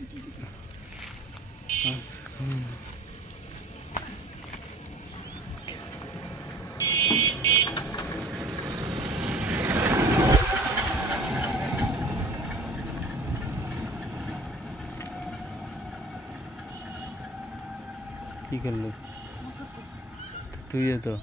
কি করলি তুই তো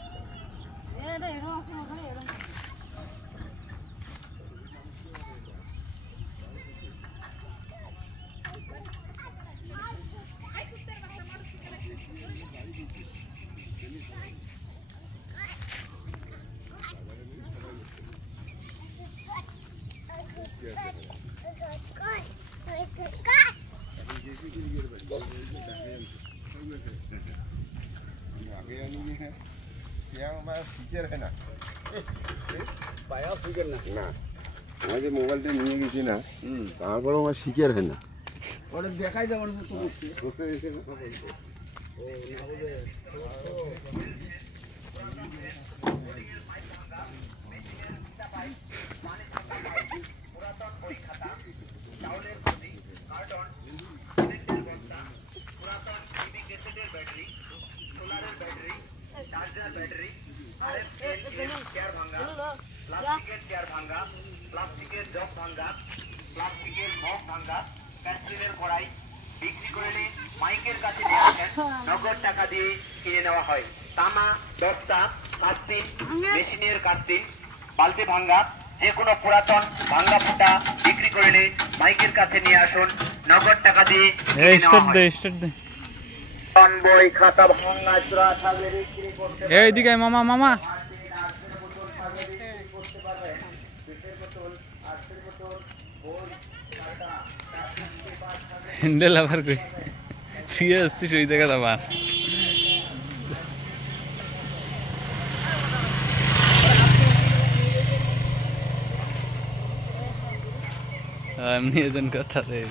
মোবাইলটা নিয়ে গেছি না তারপরে আমার শিখের হয় না ওটা দেখাই যাবো প্লাস্টিকের চেয়ার ভাঙা, প্লাস্টিকের জগ ভাঙা, প্লাস্টিকের মগ ভাঙা, ক্যান্টিনের কড়াই বিক্রি করলে মাইকের কাছে নিয়ে আসেন, নগদ টাকা দিয়ে কিনে নেওয়া হয়। তামা, দস্তা, কাস্টিন, মেশিনের কাস্টিন, বালতি ভাঙা, যে কোনো পুরাতন ভাঙা ফুটা বিক্রি করলে মাইকের কাছে নিয়ে আসুন, নগদ টাকা দিয়ে কিনে নেওয়া হয়। বই খাতা ভাঙা চূড়া থাকলে বিক্রি করতে এইদিকে মামা মামা হ্যান্ডেল আবার কই শুয়ে আসছিস ওই জায়গা আবার এমনি এজন কথা দেয়